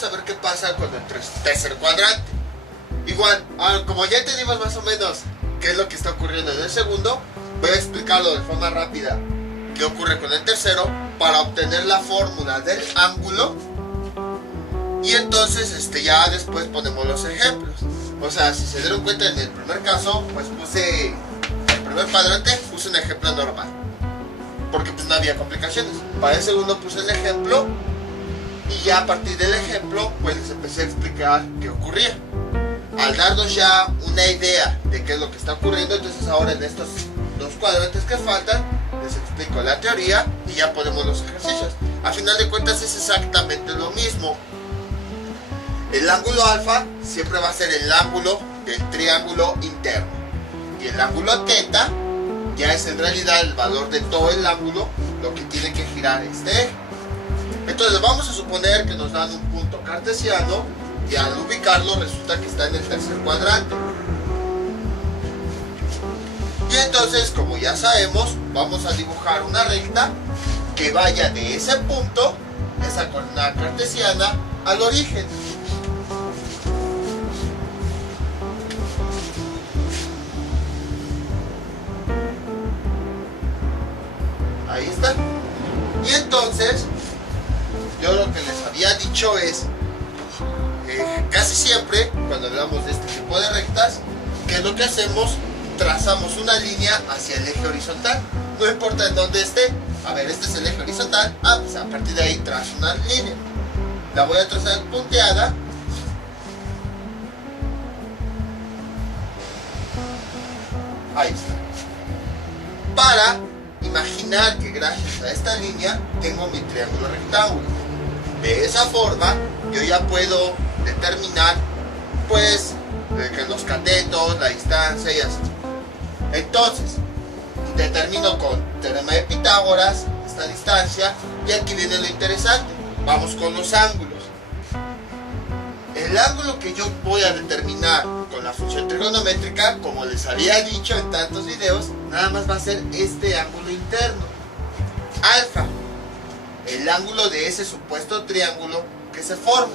vamos a ver qué pasa con el tercer cuadrante. Igual, como ya entendimos más o menos qué es lo que está ocurriendo en el segundo, voy a explicarlo de forma rápida qué ocurre con el tercero para obtener la fórmula del ángulo. Y entonces ya después ponemos los ejemplos. O sea, si se dieron cuenta en el primer caso, pues puse el primer cuadrante, puse un ejemplo normal, porque pues no había complicaciones. Para el segundo puse el ejemplo y ya a partir del ejemplo pues les empecé a explicar qué ocurría. Al darnos ya una idea de qué es lo que está ocurriendo, entonces ahora en estos dos cuadrantes que faltan les explico la teoría y ya ponemos los ejercicios. A final de cuentas es exactamente lo mismo. El ángulo alfa siempre va a ser el ángulo del triángulo interno, y el ángulo teta ya es en realidad el valor de todo el ángulo, lo que tiene que girar este eje. Entonces vamos a suponer que nos dan un punto cartesiano y al ubicarlo resulta que está en el tercer cuadrante. Y entonces, como ya sabemos, vamos a dibujar una recta que vaya de ese punto, esa coordenada cartesiana, al origen. Ahí está. Y entonces, yo lo que les había dicho es, casi siempre, cuando hablamos de este tipo de rectas, ¿qué es lo que hacemos? Trazamos una línea hacia el eje horizontal. No importa en dónde esté. A ver, este es el eje horizontal. Pues a partir de ahí trazo una línea. La voy a trazar punteada. Ahí está. Para imaginar que gracias a esta línea tengo mi triángulo rectángulo. De esa forma yo ya puedo determinar pues los catetos, la distancia y así. Entonces determino con teorema de Pitágoras esta distancia, y aquí viene lo interesante. Vamos con los ángulos. El ángulo que yo voy a determinar con la función trigonométrica, como les había dicho en tantos videos, nada más va a ser este ángulo interno, alfa, el ángulo de ese supuesto triángulo que se forma.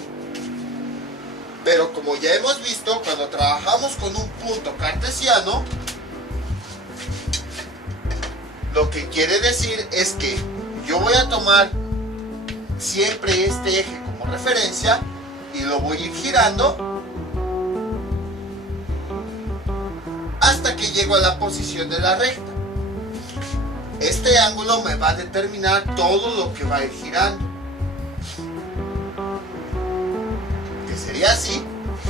Pero como ya hemos visto, cuando trabajamos con un punto cartesiano, lo que quiere decir es que yo voy a tomar siempre este eje como referencia y lo voy a ir girando hasta que llego a la posición de la recta. Este ángulo me va a determinar todo lo que va a ir girando, que sería así,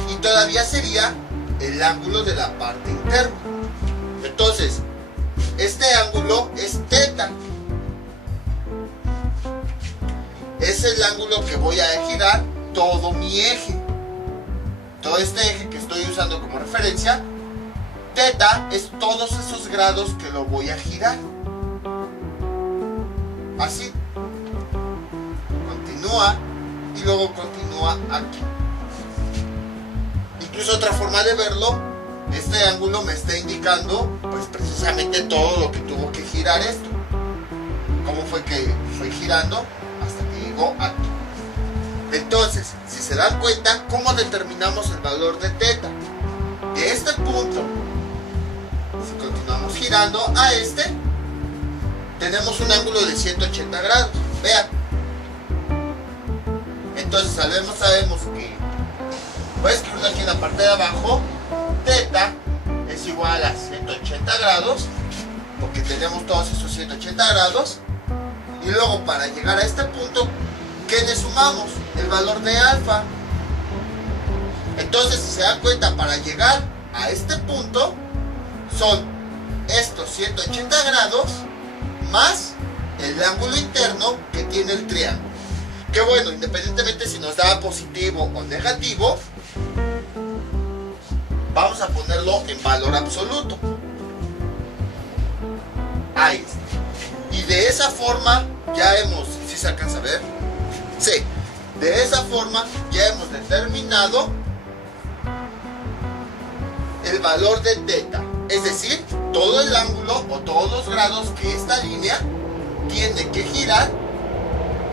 y todavía sería el ángulo de la parte interna. Entonces, este ángulo es teta. Es el ángulo que voy a girar todo mi eje. Todo este eje que estoy usando como referencia, teta es todos esos grados que lo voy a girar. Así. Continúa y luego continúa aquí. Incluso otra forma de verlo, este ángulo me está indicando pues precisamente todo lo que tuvo que girar esto. Cómo fue que fue girando hasta que llegó aquí. Entonces, si se dan cuenta, ¿cómo determinamos el valor de teta? De este punto, si continuamos girando a este, tenemos un ángulo de 180 grados. Vean. Entonces sabemos que, voy a escribirlo aquí en la parte de abajo, teta es igual a 180 grados, porque tenemos todos esos 180 grados. Y luego para llegar a este punto, ¿qué le sumamos? El valor de alfa. Entonces, si se dan cuenta, para llegar a este punto son estos 180 grados más el ángulo interno que tiene el triángulo. Que bueno, independientemente si nos da positivo o negativo, vamos a ponerlo en valor absoluto. Ahí está. Y de esa forma ya hemos, ¿sí se alcanza a ver? Sí. De esa forma ya hemos determinado el valor de teta. Es decir, todo el ángulo o todos los grados que esta línea tiene que girar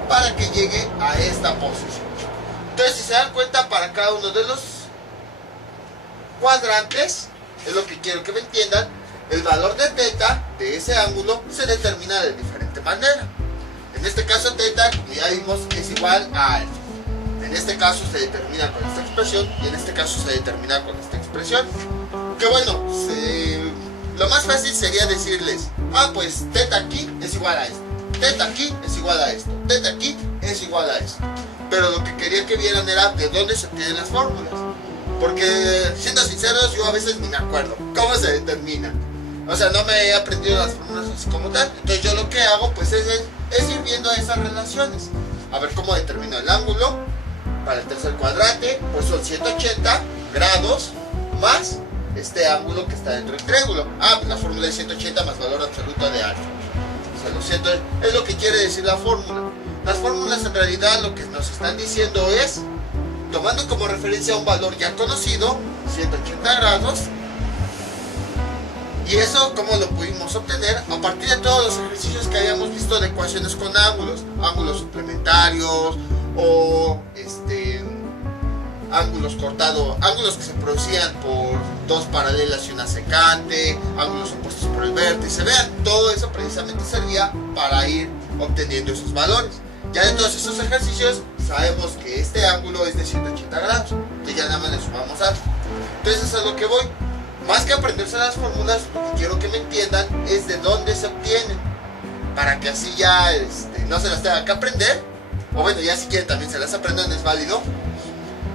para que llegue a esta posición. Entonces, si se dan cuenta, para cada uno de los cuadrantes, es lo que quiero que me entiendan, el valor de teta de ese ángulo se determina de diferente manera. En este caso, teta, como ya vimos, es igual a alfa. En este caso se determina con esta expresión y en este caso se determina con esta expresión. Que bueno, lo más fácil sería decirles, pues teta aquí es igual a esto, teta aquí es igual a esto, teta aquí es igual a esto. Pero lo que quería que vieran era de dónde se obtienen las fórmulas. Porque, siendo sinceros, yo a veces ni me acuerdo cómo se determina. O sea, no me he aprendido las fórmulas así como tal. Entonces yo lo que hago pues es ir viendo esas relaciones. A ver cómo determino el ángulo para el tercer cuadrante. Pues son 180 grados más este ángulo que está dentro del triángulo. Pues la fórmula es 180 más valor absoluto de alfa. O sea, lo siento, es lo que quiere decir la fórmula. Las fórmulas en realidad lo que nos están diciendo es, tomando como referencia un valor ya conocido, 180 grados, y eso, ¿cómo lo pudimos obtener? A partir de todos los ejercicios que habíamos visto de ecuaciones con ángulos suplementarios, o ángulos cortados, ángulos que se producían por dos paralelas y una secante, ángulos opuestos por el vértice. Vean, todo eso precisamente servía para ir obteniendo esos valores. Ya de todos esos ejercicios sabemos que este ángulo es de 180 grados, que ya nada más le sumamos algo. Entonces eso es a lo que voy. Más que aprenderse las fórmulas, lo que quiero que me entiendan es de dónde se obtienen, para que así ya no se las tengan que aprender, o bueno, ya si quieren también se las aprendan, es válido.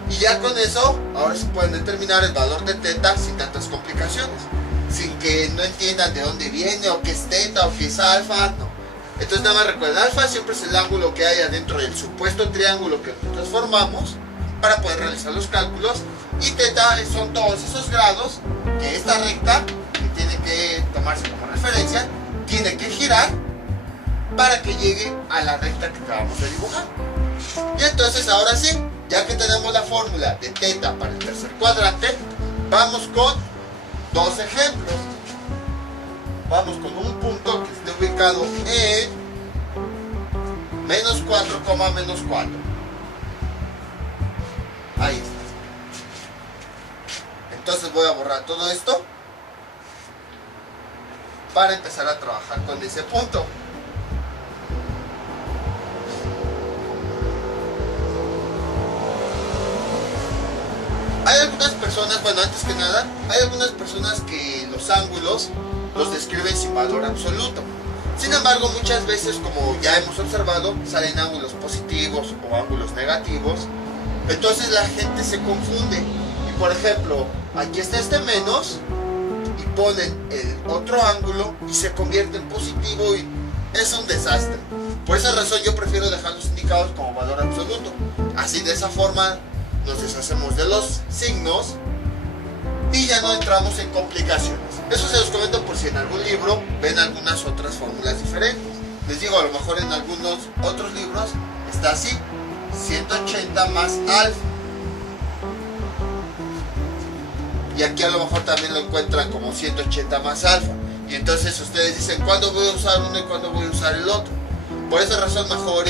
Y ya con eso, ahora sí pueden determinar el valor de teta sin tantas complicaciones, sin que no entiendan de dónde viene, o qué es teta, o qué es alfa, no. Entonces nada más recuerden, alfa siempre es el ángulo que hay adentro del supuesto triángulo que nosotros formamos para poder realizar los cálculos, y teta son todos esos grados que esta recta, que tiene que tomarse como referencia, tiene que girar para que llegue a la recta que acabamos de dibujar. Y entonces ahora sí, ya que tenemos la fórmula de teta para el tercer cuadrante, vamos con dos ejemplos. Vamos con un punto que esté ubicado en menos 4, menos 4. Ahí está. Entonces voy a borrar todo esto para empezar a trabajar con ese punto. Hay algunas personas, bueno, antes que nada, hay algunas personas que los ángulos los describen sin valor absoluto. Sin embargo, muchas veces, como ya hemos observado, salen ángulos positivos o ángulos negativos. Entonces la gente se confunde. Y por ejemplo, aquí está este menos, y ponen el otro ángulo y se convierte en positivo, y es un desastre. Por esa razón yo prefiero dejarlos indicados como valor absoluto. Así, de esa forma nos deshacemos de los signos y ya no entramos en complicaciones. Eso se los comento por si en algún libro ven algunas otras fórmulas diferentes. Les digo, a lo mejor en algunos otros libros está así, 180 más alfa. Y aquí a lo mejor también lo encuentran como 180 más alfa. Y entonces ustedes dicen, ¿cuándo voy a usar uno y cuándo voy a usar el otro? Por esa razón mejor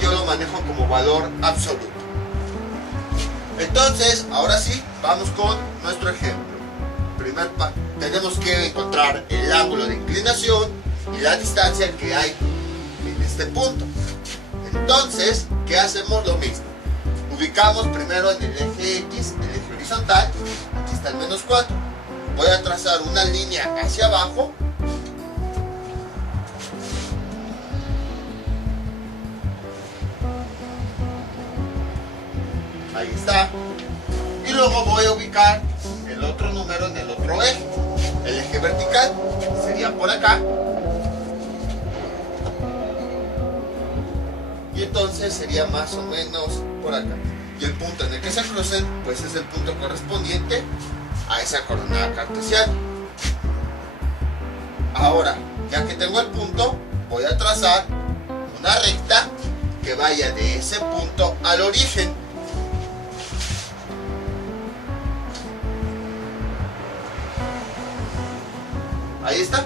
yo lo manejo como valor absoluto. Entonces, ahora sí, vamos con nuestro ejemplo. Tenemos que encontrar el ángulo de inclinación y la distancia que hay en este punto. Entonces, ¿qué hacemos? Lo mismo. Ubicamos primero en el eje X, el eje horizontal. Aquí está el menos 4. Voy a trazar una línea hacia abajo. Ahí está. Y luego voy a ubicar el otro número en el otro eje. El eje vertical sería por acá. Y entonces sería más o menos por acá. Y el punto en el que se crucen, pues es el punto correspondiente a esa coordenada cartesiana. Ahora, ya que tengo el punto, voy a trazar una recta que vaya de ese punto al origen. Ahí está.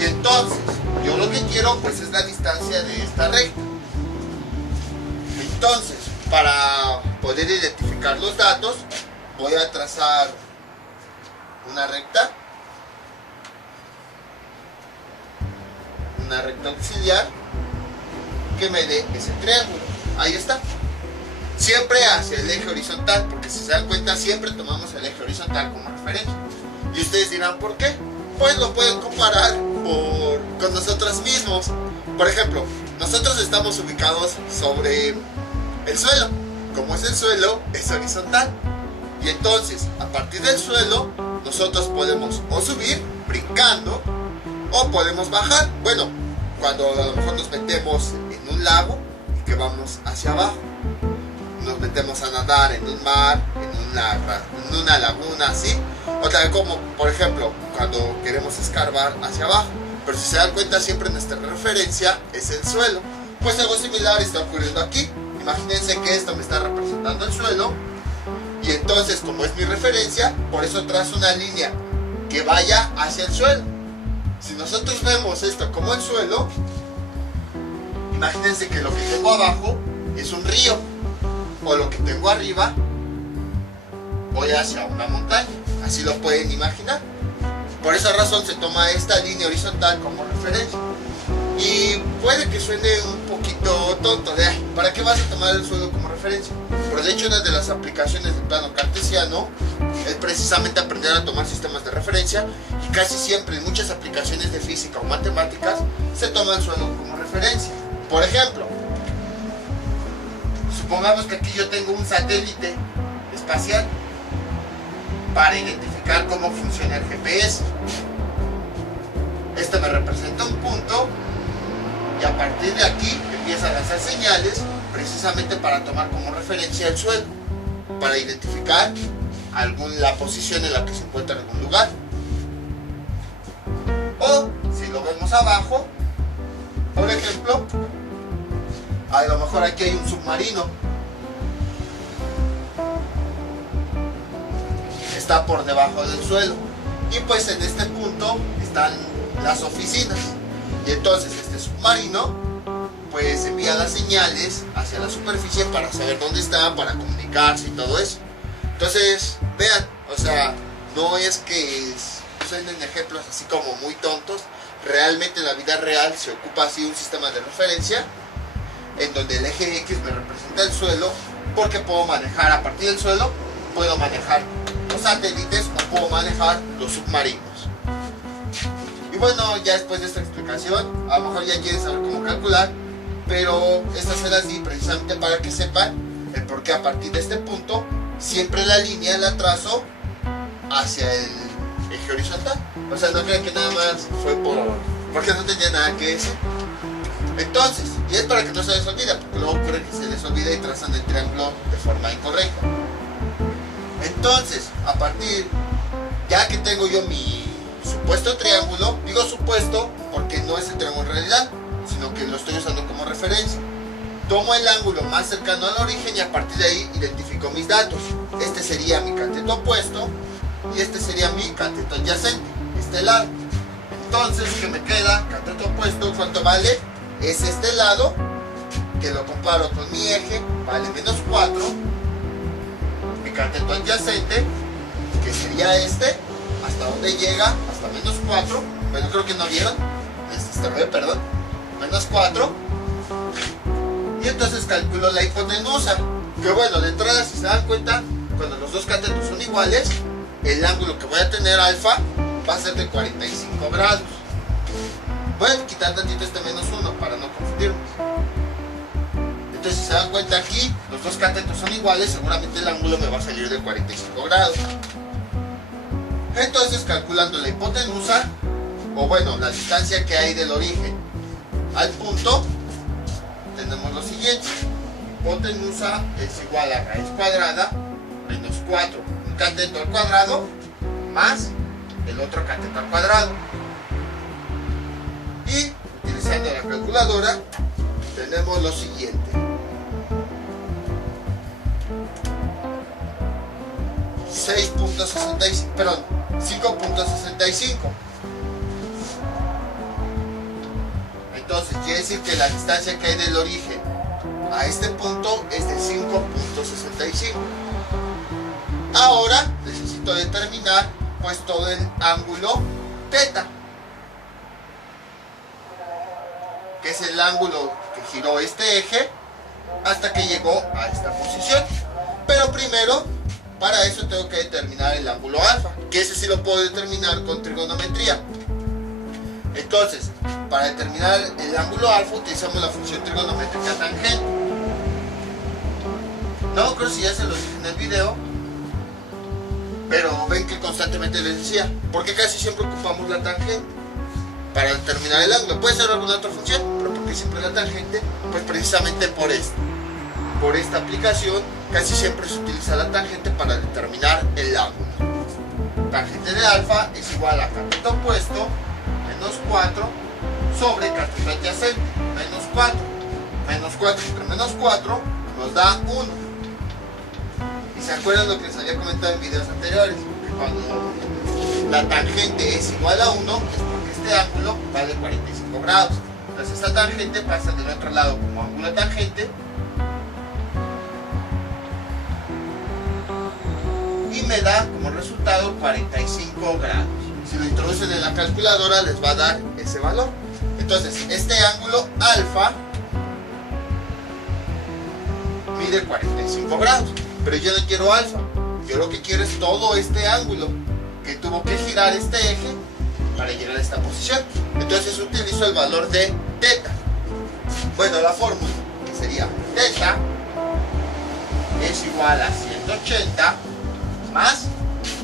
Y entonces, yo lo que quiero pues es la distancia de esta recta. Entonces, para poder identificar los datos, voy a trazar una recta auxiliar que me dé ese triángulo. Ahí está. Siempre hacia el eje horizontal, porque si se dan cuenta siempre tomamos el eje horizontal como referencia. Y ustedes dirán, ¿por qué? Pues lo pueden comparar con nosotros mismos. Por ejemplo, nosotros estamos ubicados sobre el suelo. Como es el suelo, es horizontal. Y entonces, a partir del suelo, nosotros podemos o subir brincando o podemos bajar. Bueno, cuando a lo mejor nos metemos en un lago y que vamos hacia abajo, nos metemos a nadar en un mar, en una laguna, así. O también como, por ejemplo, cuando queremos escarbar hacia abajo. Pero si se dan cuenta, siempre nuestra referencia es el suelo. Pues algo similar está ocurriendo aquí. Imagínense que esto me está representando el suelo. Y entonces, como es mi referencia, por eso trazo una línea que vaya hacia el suelo. Si nosotros vemos esto como el suelo, imagínense que lo que tengo abajo es un río, o lo que tengo arriba voy hacia una montaña. Así lo pueden imaginar. Por esa razón se toma esta línea horizontal como referencia. Y puede que suene un poquito tonto de ¿para qué vas a tomar el suelo como referencia? Pero de hecho, una de las aplicaciones del plano cartesiano es precisamente aprender a tomar sistemas de referencia, y casi siempre en muchas aplicaciones de física o matemáticas se toma el suelo como referencia. Por ejemplo, supongamos que aquí yo tengo un satélite espacial para identificar cómo funciona el GPS. Este me representa un punto y a partir de aquí empieza a lanzar señales precisamente para tomar como referencia el suelo, para identificar la posición en la que se encuentra en algún lugar. O si lo vemos abajo, por ejemplo, a lo mejor aquí hay un submarino, está por debajo del suelo, y pues en este punto están las oficinas, y entonces este submarino pues envía las señales hacia la superficie para saber dónde está, para comunicarse y todo eso. Entonces vean, o sea, no es que suenen ejemplos así como muy tontos. Realmente en la vida real se ocupa así un sistema de referencia en donde el eje X me representa el suelo, porque puedo manejar a partir del suelo, puedo manejar los satélites o puedo manejar los submarinos. Y bueno, ya después de esta explicación, a lo mejor ya quieren saber cómo calcular, pero estas se las di precisamente para que sepan el por qué a partir de este punto siempre la línea la trazo hacia el eje horizontal. O sea, no crean que nada más fue porque no tenía nada que decir. Entonces, y es para que no se les olvide, porque luego ocurre que se les olvida y trazan el triángulo de forma incorrecta. Entonces, a partir, ya que tengo yo mi supuesto triángulo, digo supuesto porque no es el triángulo en realidad, sino que lo estoy usando como referencia. Tomo el ángulo más cercano al origen y a partir de ahí identifico mis datos. Este sería mi cateto opuesto y este sería mi cateto adyacente, este lado. Entonces, ¿qué me queda? Cateto opuesto, ¿cuánto vale? Es este lado, que lo comparo con mi eje, vale menos 4. Mi cateto adyacente, que sería este, ¿hasta dónde llega? Hasta menos 4. Bueno, creo que no vieron. Perdón. Menos 4. Y entonces calculo la hipotenusa. Que bueno, de entrada, si se dan cuenta, cuando los dos catetos son iguales, el ángulo que voy a tener alfa va a ser de 45 grados. Voy a quitar tantito este menos 1 para no confundirnos. Entonces, si se dan cuenta aquí, los dos catetos son iguales, seguramente el ángulo me va a salir de 45 grados. Entonces, calculando la hipotenusa, o bueno, la distancia que hay del origen al punto, tenemos lo siguiente. Hipotenusa es igual a raíz cuadrada menos 4, un cateto al cuadrado más el otro cateto al cuadrado. Y utilizando la calculadora tenemos lo siguiente. Perdón, 5.65. Entonces quiere decir que la distancia que hay del origen a este punto es de 5.65. Ahora necesito determinar pues todo el ángulo teta, que es el ángulo que giró este eje hasta que llegó a esta posición. Pero primero, para eso tengo que determinar el ángulo alfa, que ese sí lo puedo determinar con trigonometría. Entonces, para determinar el ángulo alfa utilizamos la función trigonométrica tangente. No creo si ya se lo dije en el video, pero ven que constantemente les decía, porque casi siempre ocupamos la tangente para determinar el ángulo. Puede ser alguna otra función, pero porque siempre la tangente, pues precisamente por esto. Por esta aplicación casi siempre se utiliza la tangente para determinar el ángulo. Tangente de alfa es igual a cateto opuesto menos 4 sobre cateto adyacente menos 4. Menos 4 entre menos 4 nos da 1. ¿Y se acuerdan lo que les había comentado en videos anteriores? Que cuando la tangente es igual a 1 es porque este ángulo vale 45 grados. Entonces esta tangente pasa del otro lado como ángulo tangente y me da como resultado 45 grados. Si lo introducen en la calculadora les va a dar ese valor. Entonces este ángulo alfa mide 45 grados, pero yo no quiero alfa, yo lo que quiero es todo este ángulo que tuvo que girar este eje para llegar a esta posición. Entonces utilizo el valor de teta. Bueno, la fórmula que sería teta es igual a 180 más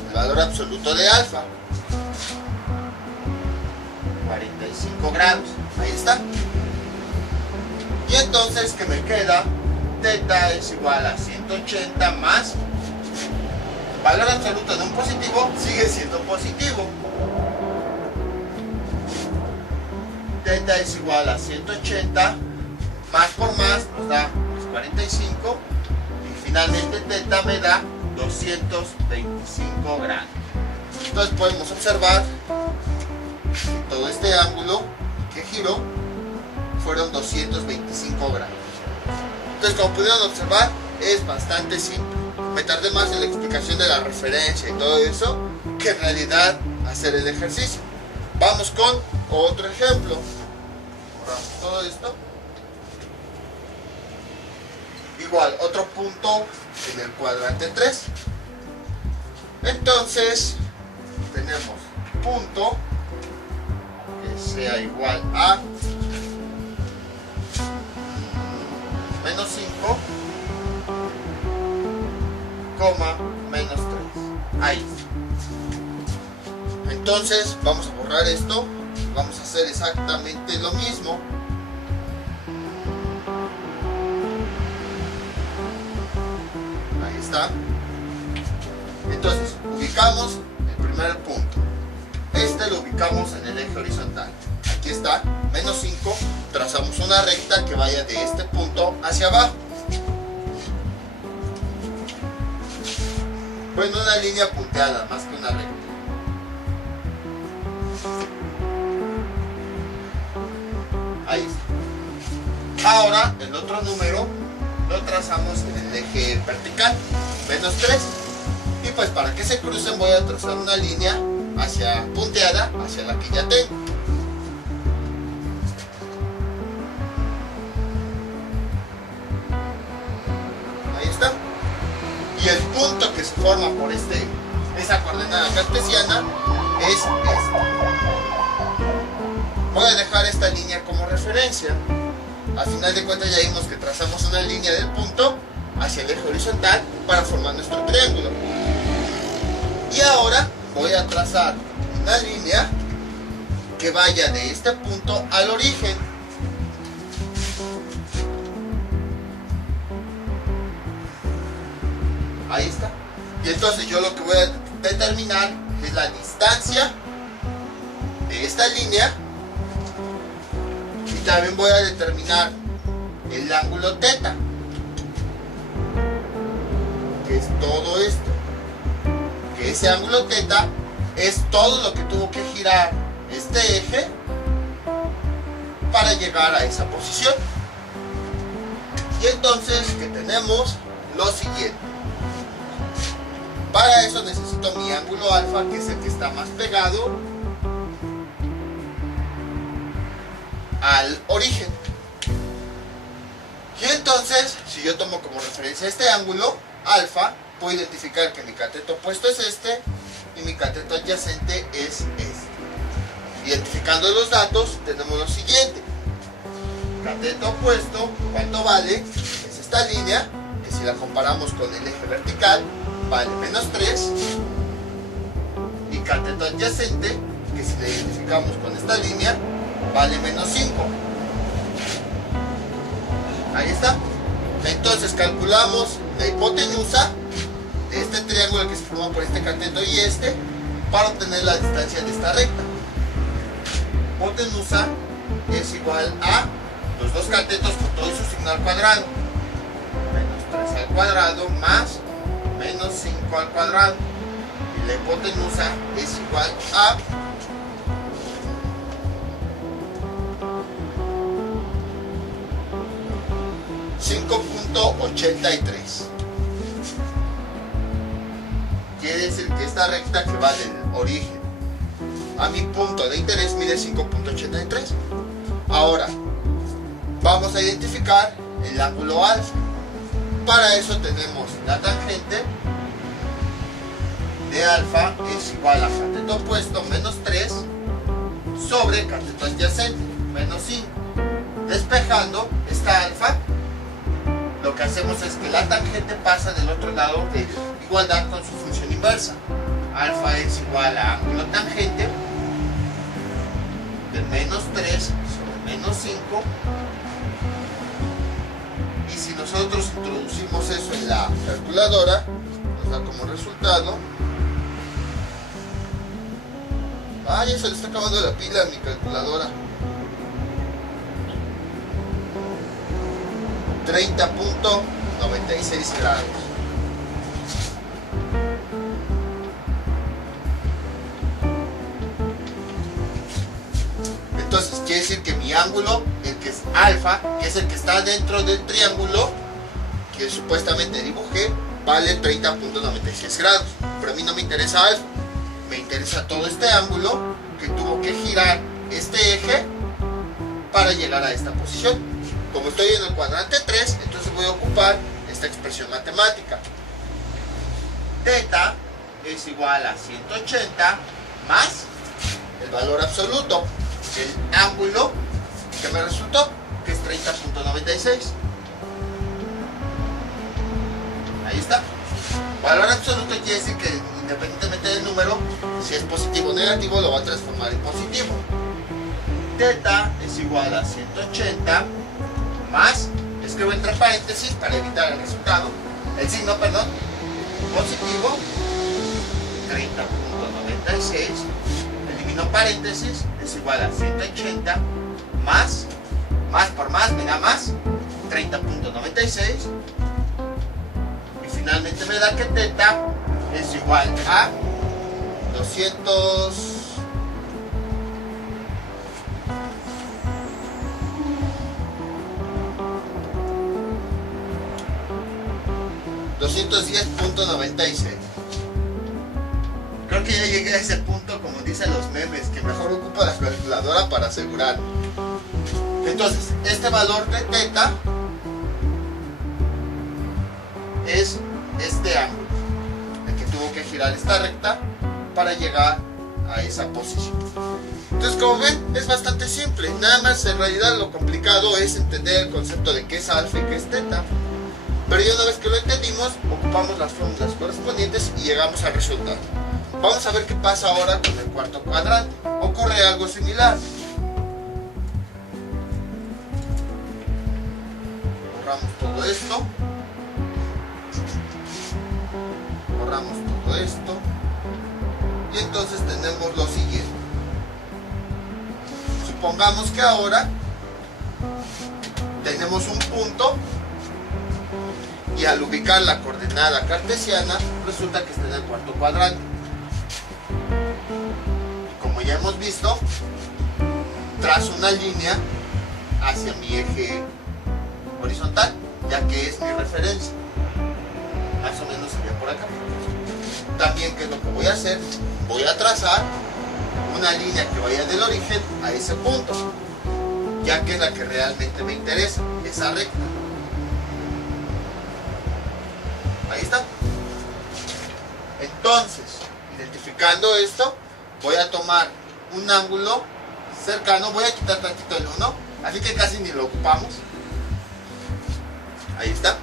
el valor absoluto de alfa, 45 grados. Ahí está. Y entonces, ¿qué me queda? Teta es igual a 180 más el valor absoluto de un positivo, sigue siendo positivo. Teta es igual a 180 más por más nos da 45 y finalmente teta me da 225 grados. Entonces podemos observar que todo este ángulo que giró fueron 225 grados. Entonces, como pudieron observar, es bastante simple. Me tardé más en la explicación de la referencia y todo eso que en realidad hacer el ejercicio. Vamos con otro ejemplo. Borramos todo esto. Igual, otro punto en el cuadrante 3. Entonces, tenemos punto que sea igual a menos 5, coma, menos 3. Ahí. Entonces, vamos a borrar esto. Vamos a hacer exactamente lo mismo. Ahí está. Entonces, ubicamos el primer punto. Este lo ubicamos en el eje horizontal. Aquí está, menos 5. Trazamos una recta que vaya de este punto hacia abajo. Bueno, una línea punteada más que una recta. Ahí está. Ahora, el otro número lo trazamos en el eje vertical, menos 3. Y pues para que se crucen voy a trazar una línea hacia punteada hacia la que ya tengo. Ahí está. Y el punto que se forma por esa coordenada cartesiana es esta. Voy a dejar esta línea como referencia. Al final de cuentas ya vimos que trazamos una línea del punto hacia el eje horizontal para formar nuestro triángulo. Y ahora voy a trazar una línea que vaya de este punto al origen. Ahí está. Y entonces yo lo que voy a determinar es la distancia de esta línea. Y también voy a determinar el ángulo teta, que es todo esto. Que ese ángulo teta es todo lo que tuvo que girar este eje para llegar a esa posición. Y entonces que tenemos lo siguiente. Para eso necesito mi ángulo alfa, que es el que está más pegado al origen. Y entonces, si yo tomo como referencia este ángulo alfa, puedo identificar que mi cateto opuesto es este y mi cateto adyacente es este. Identificando los datos, tenemos lo siguiente. Cateto opuesto, ¿cuánto vale? Es esta línea, que si la comparamos con el eje vertical, vale -3. Y cateto adyacente, que si la identificamos con esta línea, vale -5. Ahí está. Entonces calculamos la hipotenusa de este triángulo que se forma por este cateto y este, para obtener la distancia de esta recta. Hipotenusa es igual a los dos catetos con todo su signo al cuadrado, -3 al cuadrado más -5 al cuadrado. Y la hipotenusa es igual a 5.83. Quiere decir que esta recta que va del origen a mi punto de interés mide 5.83. Ahora vamos a identificar el ángulo alfa. Para eso tenemos la tangente de alfa es igual a cateto opuesto -3 sobre cateto adyacente -5. Despejando esta alfa, lo que hacemos es que la tangente pasa del otro lado de igualdad con su función inversa. Alfa es igual a ángulo tangente de -3 sobre -5. Y si nosotros introducimos eso en la calculadora, nos da como resultado... ¡Ay, se le está acabando la pila a mi calculadora! 30.96 grados. Entonces quiere decir que mi ángulo, el que es alfa, que es el que está dentro del triángulo que supuestamente dibujé, vale 30.96 grados. Pero a mí no me interesa alfa, me interesa todo este ángulo que tuvo que girar este eje para llegar a esta posición. Como estoy en el cuadrante 3, entonces voy a ocupar esta expresión matemática. Teta es igual a 180 más el valor absoluto del ángulo que me resultó, que es 30.96. Ahí está. Valor absoluto quiere decir que independientemente del número, si es positivo o negativo, lo va a transformar en positivo. Teta es igual a 180 más, escribo entre paréntesis para evitar el resultado, el signo, perdón, positivo, 30.96, elimino paréntesis, es igual a 180 más por más me da más, 30.96, y finalmente me da que teta es igual a 210.96. Creo que ya llegué a ese punto, como dicen los memes, que mejor ocupo la calculadora para asegurar. Entonces, este valor de teta es este ángulo, el que tuvo que girar esta recta para llegar a esa posición. Entonces, como ven, es bastante simple. Nada más, en realidad, lo complicado es entender el concepto de qué es alfa y qué es teta. Pero ya una vez que lo entendimos, ocupamos las fórmulas correspondientes y llegamos al resultado. Vamos a ver qué pasa ahora con el cuarto cuadrante. Ocurre algo similar. Borramos todo esto. Borramos todo esto. Y entonces tenemos lo siguiente. Supongamos que ahora tenemos un punto y al ubicar la coordenada cartesiana resulta que está en el cuarto cuadrante. Como ya hemos visto, trazo una línea hacia mi eje horizontal ya que es mi referencia. Más o menos sería por acá. También, ¿qué es lo que voy a hacer? Voy a trazar una línea que vaya del origen a ese punto, ya que es la que realmente me interesa, esa recta. Ahí está. Entonces, identificando esto, voy a tomar un ángulo cercano, voy a quitar tantito el 1, así que casi ni lo ocupamos. Ahí está.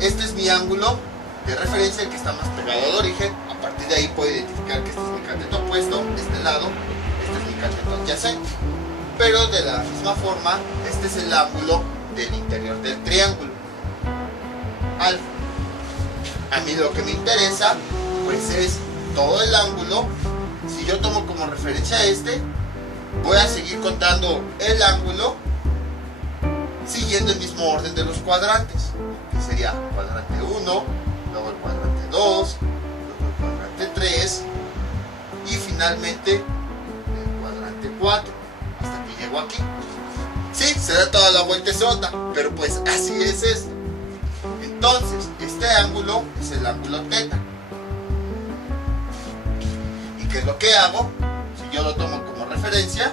Este es mi ángulo de referencia, el que está más pegado al origen. A partir de ahí puedo identificar que este es mi cateto opuesto, este lado, este es mi cateto adyacente. Pero de la misma forma, este es el ángulo del interior del triángulo alfa. A mí lo que me interesa pues es todo el ángulo. Si yo tomo como referencia este, voy a seguir contando el ángulo siguiendo el mismo orden de los cuadrantes, que sería cuadrante 1, luego el cuadrante 2, luego el cuadrante 3 y finalmente el cuadrante 4, hasta que llego aquí. Sí, se da toda la vueltezota, pero pues así es esto. Entonces, este ángulo es el ángulo teta. ¿Y qué es lo que hago? Si yo lo tomo como referencia,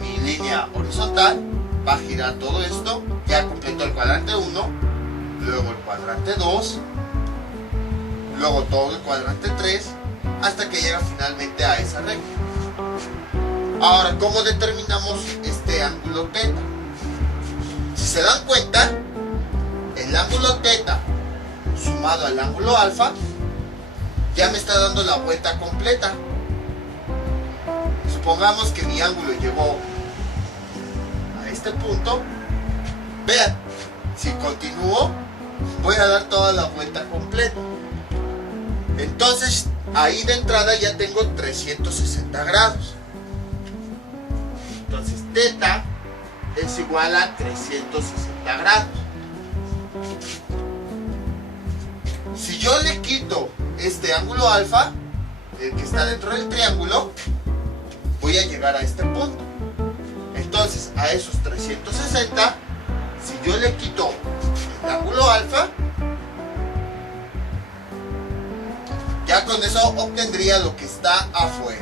mi línea horizontal va a girar todo esto, ya completo el cuadrante 1, luego el cuadrante 2, luego todo el cuadrante 3, hasta que llega finalmente a esa recta. Ahora, ¿cómo determinamos este ángulo teta? Si se dan cuenta, el ángulo teta sumado al ángulo alfa ya me está dando la vuelta completa. Supongamos que mi ángulo llegó a este punto. Vean, si continúo voy a dar toda la vuelta completa. Entonces ahí de entrada ya tengo 360 grados. Entonces teta es igual a 360 grados. Si yo le quito este ángulo alfa, el que está dentro del triángulo, voy a llegar a este punto. Entonces a esos 360, si yo le quito el ángulo alfa, ya con eso obtendría lo que está afuera.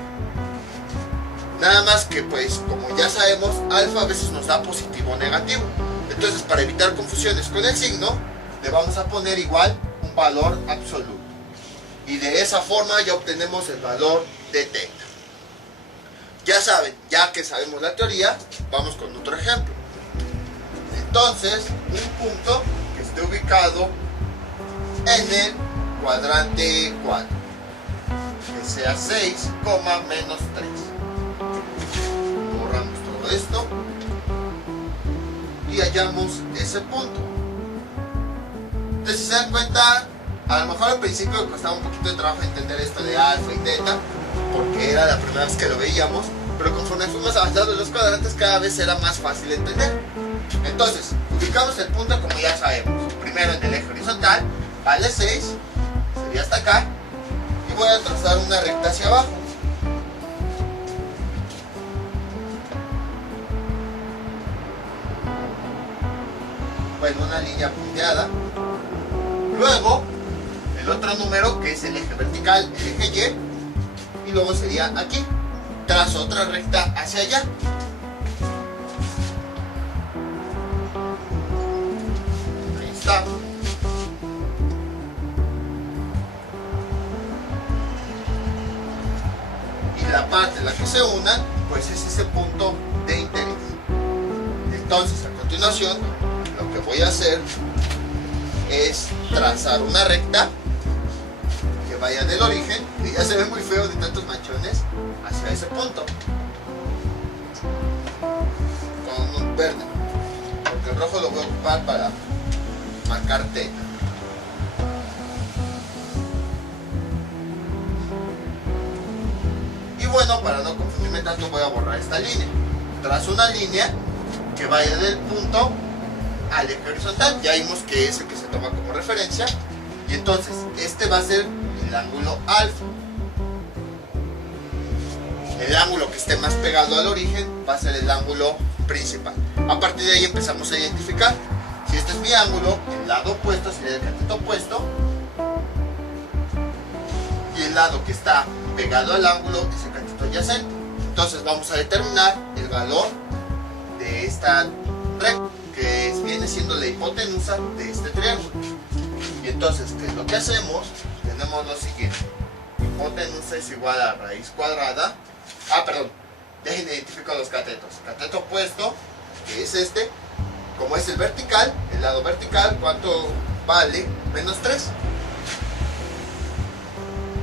Nada más que pues como ya sabemos, alfa a veces nos da positivo o negativo. Entonces para evitar confusiones con el signo, le vamos a poner igual un valor absoluto. Y de esa forma ya obtenemos el valor de teta. Ya saben, ya que sabemos la teoría, vamos con otro ejemplo. Entonces, un punto que esté ubicado en el cuadrante 4, que sea 6, menos 3. Borramos todo esto y hallamos ese punto. Entonces, si se dan cuenta, a lo mejor al principio costaba un poquito de trabajo entender esto de alfa y teta, porque era la primera vez que lo veíamos, pero conforme fuimos avanzando en los cuadrantes cada vez era más fácil de entender. Entonces, ubicamos el punto como ya sabemos. Primero en el eje horizontal, vale 6, sería hasta acá, y voy a trazar una recta hacia abajo. Bueno, una línea punteada. Luego, el otro número que es el eje vertical, el eje Y, y luego sería aquí. Trazo otra recta hacia allá. Ahí está. Y la parte en la que se unan, pues es ese punto de interés. Entonces, a continuación, lo que voy a hacer es trazar una recta que vaya del origen, que ya se ve muy feo de tantos manchones, hacia ese punto con un verde, porque el rojo lo voy a ocupar para marcar teta. Y bueno, para no confundirme tanto voy a borrar esta línea. Trazo una línea que vaya del punto al eje horizontal. Ya vimos que es el que se toma como referencia, y entonces este va a ser el ángulo alfa. El ángulo que esté más pegado al origen va a ser el ángulo principal. A partir de ahí empezamos a identificar. Si este es mi ángulo, el lado opuesto sería el cateto opuesto. Y el lado que está pegado al ángulo es el cateto adyacente. Entonces vamos a determinar el valor de esta recta, que viene siendo la hipotenusa de este triángulo. Y entonces, ¿qué es lo que hacemos? Tenemos lo siguiente. Hipotenusa es igual a raíz cuadrada. Dejen identificar los catetos. Cateto opuesto, que es este. Como es el vertical, el lado vertical, ¿cuánto vale? Menos 3.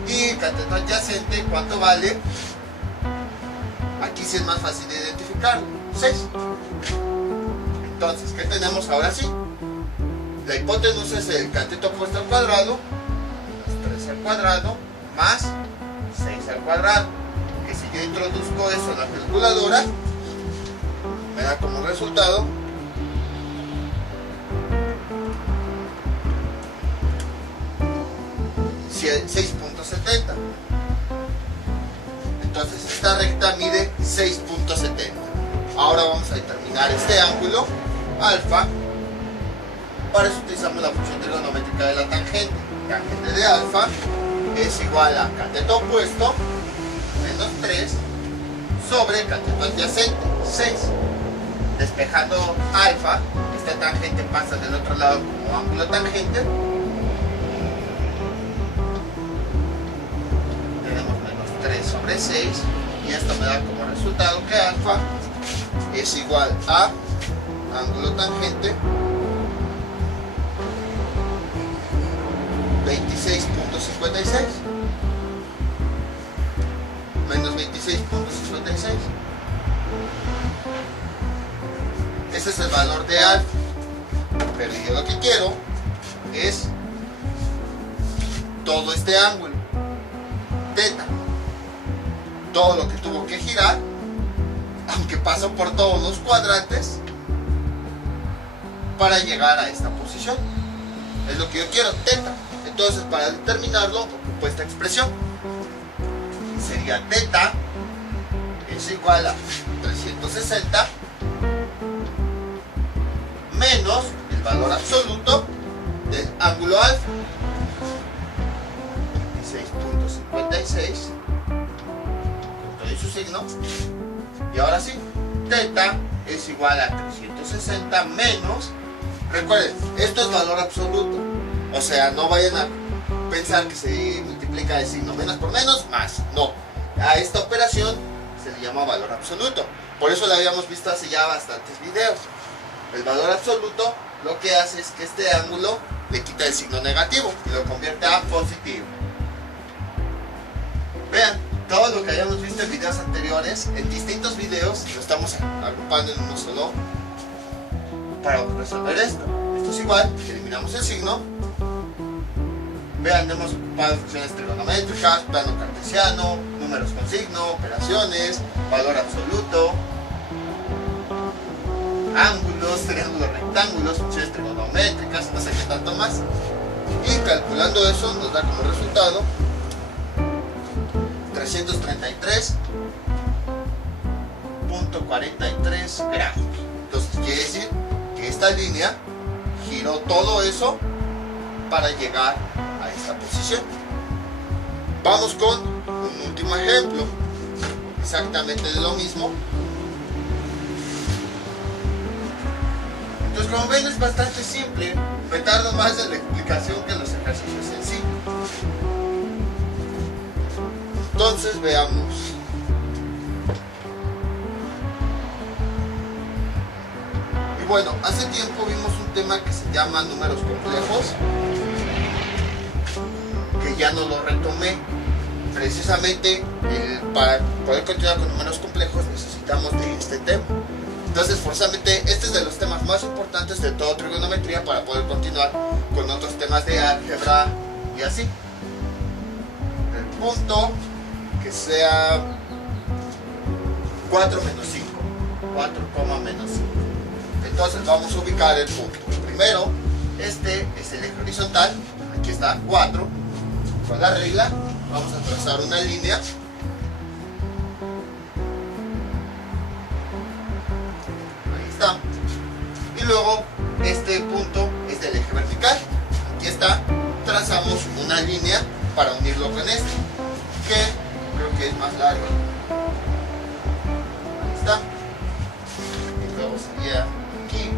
Y cateto adyacente, ¿cuánto vale? Aquí sí es más fácil de identificar. 6. Entonces, ¿qué tenemos ahora sí? La hipotenusa es el cateto opuesto al cuadrado, menos 3 al cuadrado, más 6 al cuadrado. Que si yo introduzco eso en la calculadora, me da como resultado 6.70. Entonces esta recta mide 6.70. Ahora vamos a determinar este ángulo alfa. Para eso utilizamos la función trigonométrica de la tangente. Tangente de alfa es igual a cateto opuesto menos 3 sobre cateto adyacente 6. Despejando alfa, esta tangente pasa del otro lado como ángulo tangente. Tenemos menos 3 sobre 6 y esto me da como resultado que alfa es igual a ángulo tangente 26.56 menos 26.56. Ese es el valor de alfa. Pero yo lo que quiero es todo este ángulo teta, todo lo que tuvo que girar, aunque pasó por todos los cuadrantes, para llegar a esta posición. Es lo que yo quiero, teta. Entonces, para determinarlo, ocupo esta expresión. Sería teta es igual a 360 menos el valor absoluto del ángulo alfa, 26.56, con todo y su signo. Y ahora sí, teta es igual a 360 menos, recuerden, esto es valor absoluto, o sea, no vayan a pensar que se multiplica el signo menos por menos, más, no. A esta operación se le llama valor absoluto, por eso la habíamos visto hace ya bastantes videos. El valor absoluto lo que hace es que este ángulo le quita el signo negativo y lo convierte a positivo. Vean, todo lo que hayamos visto en videos anteriores, en distintos videos, lo estamos agrupando en uno solo para resolver esto. Esto es igual, eliminamos el signo. Vean, hemos ocupado funciones trigonométricas, plano cartesiano, números con signo, operaciones, valor absoluto, ángulos, triángulos, rectángulos, funciones trigonométricas, no sé qué tanto más. Y calculando eso nos da como resultado 333.43 gramos. Entonces quiere decir que esta línea giró todo eso para llegar a esta posición. Vamos con un último ejemplo, exactamente de lo mismo. Entonces, como ven, es bastante simple. Me tardo más en la explicación que en los ejercicios en sí. Entonces, veamos. Y bueno, hace tiempo vimos un tema que se llama números complejos, que ya no lo retomé. Precisamente, para poder continuar con números complejos necesitamos de este tema. Entonces, forzosamente, este es de los temas más importantes de toda trigonometría para poder continuar con otros temas de álgebra y así. El punto que sea 4 menos 5. 4, menos 5. Entonces, vamos a ubicar el punto. Primero, este es el eje horizontal. Aquí está 4. Con la regla, vamos a trazar una línea. luego este punto es del eje vertical. Aquí está, trazamos una línea para unirlo con este, que creo que es más largo. Ahí está. Y luego sería aquí.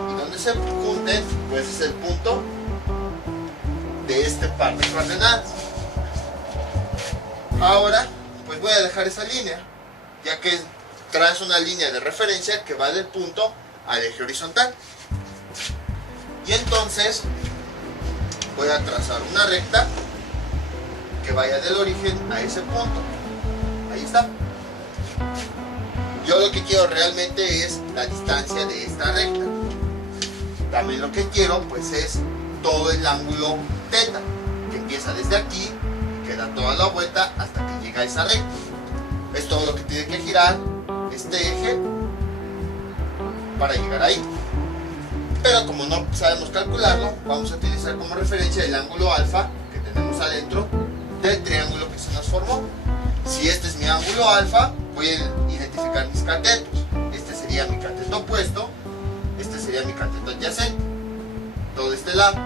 Y donde se junten, pues es el punto de este par de coordenadas. Ahora, pues voy a dejar esa línea, ya que traes una línea de referencia que va del punto al eje horizontal. Y entonces voy a trazar una recta que vaya del origen a ese punto. Ahí está. Yo lo que quiero realmente es la distancia de esta recta. También lo que quiero pues es todo el ángulo teta, que empieza desde aquí y que da toda la vuelta hasta que llega a esa recta. Es todo lo que tiene que girar este eje para llegar ahí. Pero como no sabemos calcularlo, vamos a utilizar como referencia el ángulo alfa que tenemos adentro del triángulo que se nos formó. Si este es mi ángulo alfa, voy a identificar mis catetos. Este sería mi cateto opuesto, este sería mi cateto adyacente, todo este lado.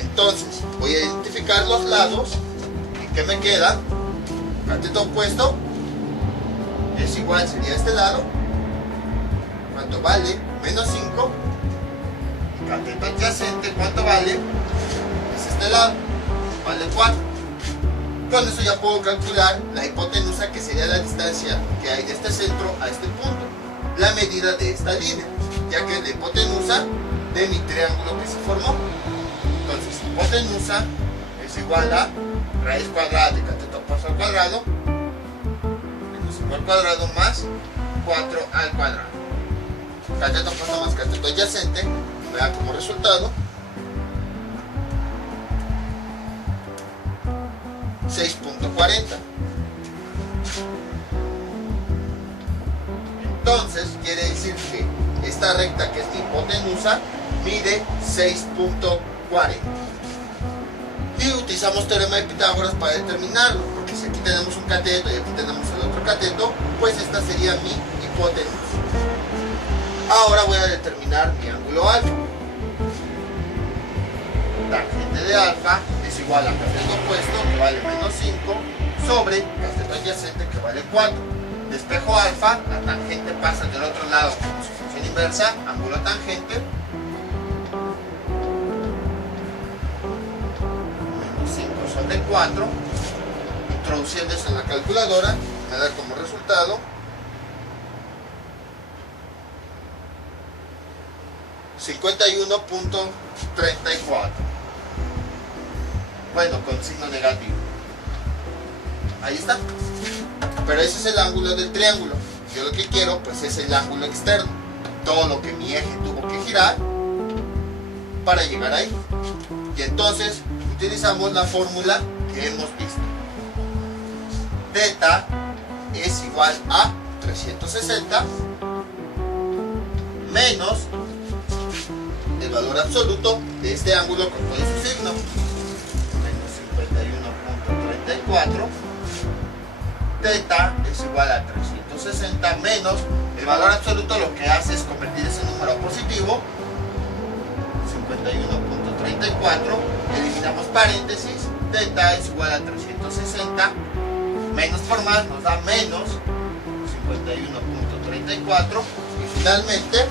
Entonces voy a identificar los lados. ¿Y qué me queda? Cateto opuesto es igual, sería este lado. ¿Cuánto vale? Menos 5. Cateto adyacente, ¿cuánto vale? Es este lado, vale 4. Con eso ya puedo calcular la hipotenusa, que sería la distancia que hay de este centro a este punto, la medida de esta línea, ya que es la hipotenusa de mi triángulo que se formó. Entonces, hipotenusa es igual a raíz cuadrada de cateto opuesto al cuadrado menos 5 al cuadrado más 4 al cuadrado. Cateto opuesto más cateto adyacente me da como resultado 6.40. Entonces quiere decir que esta recta, que es mi hipotenusa, mide 6.40. Y utilizamos teorema de Pitágoras para determinarlo, porque si aquí tenemos un cateto y aquí tenemos el otro cateto, pues esta sería mi hipotenusa. Ahora voy a determinar mi ángulo alfa. Tangente de alfa es igual a cateto opuesto, que vale menos 5, sobre cateto adyacente, que vale 4. Despejo alfa, la tangente pasa del otro lado como su función inversa, ángulo tangente. Menos 5 sobre 4. Introduciendo eso en la calculadora, me da como resultado 51.34. Bueno, con signo negativo. Ahí está. Pero ese es el ángulo del triángulo. Yo lo que quiero pues es el ángulo externo, todo lo que mi eje tuvo que girar para llegar ahí. Y entonces utilizamos la fórmula que hemos visto. Teta es igual a 360 menos el valor absoluto de este ángulo con todo su signo, menos 51.34. Teta es igual a 360 menos el valor absoluto, lo que hace es convertir ese número a positivo, 51.34. Eliminamos paréntesis, teta es igual a 360 menos por más nos da menos 51.34, y finalmente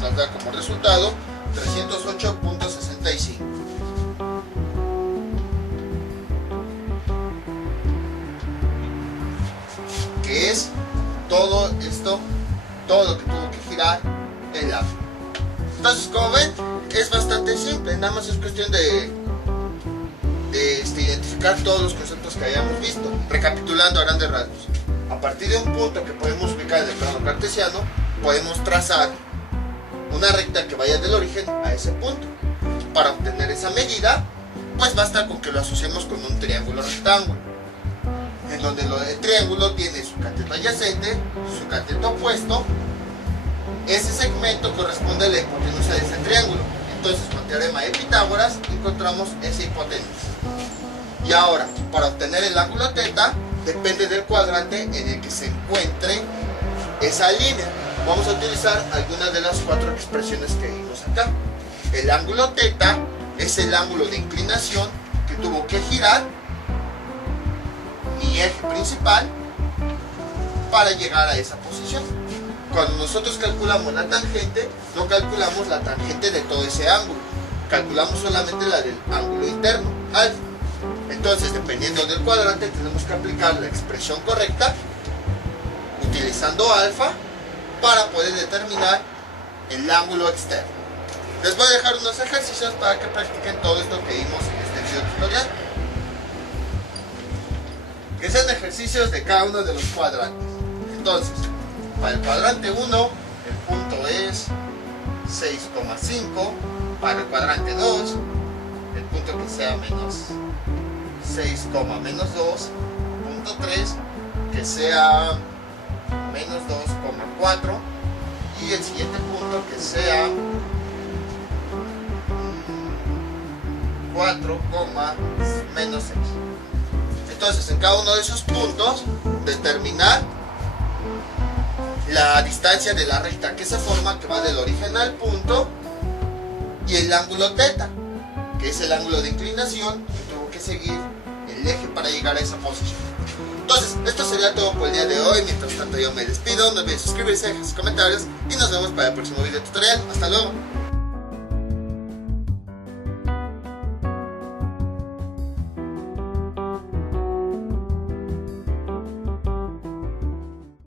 nos da como resultado 308.65. Que es todo esto, todo lo que tuvo que girar el ángulo. Entonces, como ven, es bastante simple, nada más es cuestión de identificar todos los conceptos que hayamos visto. Recapitulando a grandes rasgos, a partir de un punto que podemos ubicar en el plano cartesiano, podemos trazar una recta que vaya del origen a ese punto. Para obtener esa medida, pues basta con que lo asociemos con un triángulo rectángulo, en donde el triángulo tiene su cateto adyacente, su cateto opuesto. Ese segmento corresponde a la hipotenusa de ese triángulo. Entonces, con teorema de Pitágoras encontramos esa hipotenusa. Y ahora, para obtener el ángulo teta, depende del cuadrante en el que se encuentre esa línea. Vamos a utilizar algunas de las 4 expresiones que vimos acá. El ángulo θ es el ángulo de inclinación que tuvo que girar mi eje principal para llegar a esa posición. Cuando nosotros calculamos la tangente, no calculamos la tangente de todo ese ángulo, calculamos solamente la del ángulo interno, alfa. Entonces, dependiendo del cuadrante, tenemos que aplicar la expresión correcta utilizando alfa para poder determinar el ángulo externo. Les voy a dejar unos ejercicios para que practiquen todo esto que vimos en este video tutorial, que sean ejercicios de cada uno de los cuadrantes. Entonces, para el cuadrante 1, el punto es 6,5. Para el cuadrante 2, el punto que sea menos 6, menos 2. Punto 3, que sea menos 2,4. Y el siguiente punto que sea 4, menos 6. Entonces, en cada uno de esos puntos, determinar la distancia de la recta que se forma, que va del origen al punto, y el ángulo θ, que es el ángulo de inclinación que tuvo que seguir el eje para llegar a esa posición. Entonces, esto sería todo por el día de hoy. Mientras tanto, yo me despido. No olviden suscribirse, dejar sus comentarios y nos vemos para el próximo video tutorial. Hasta luego.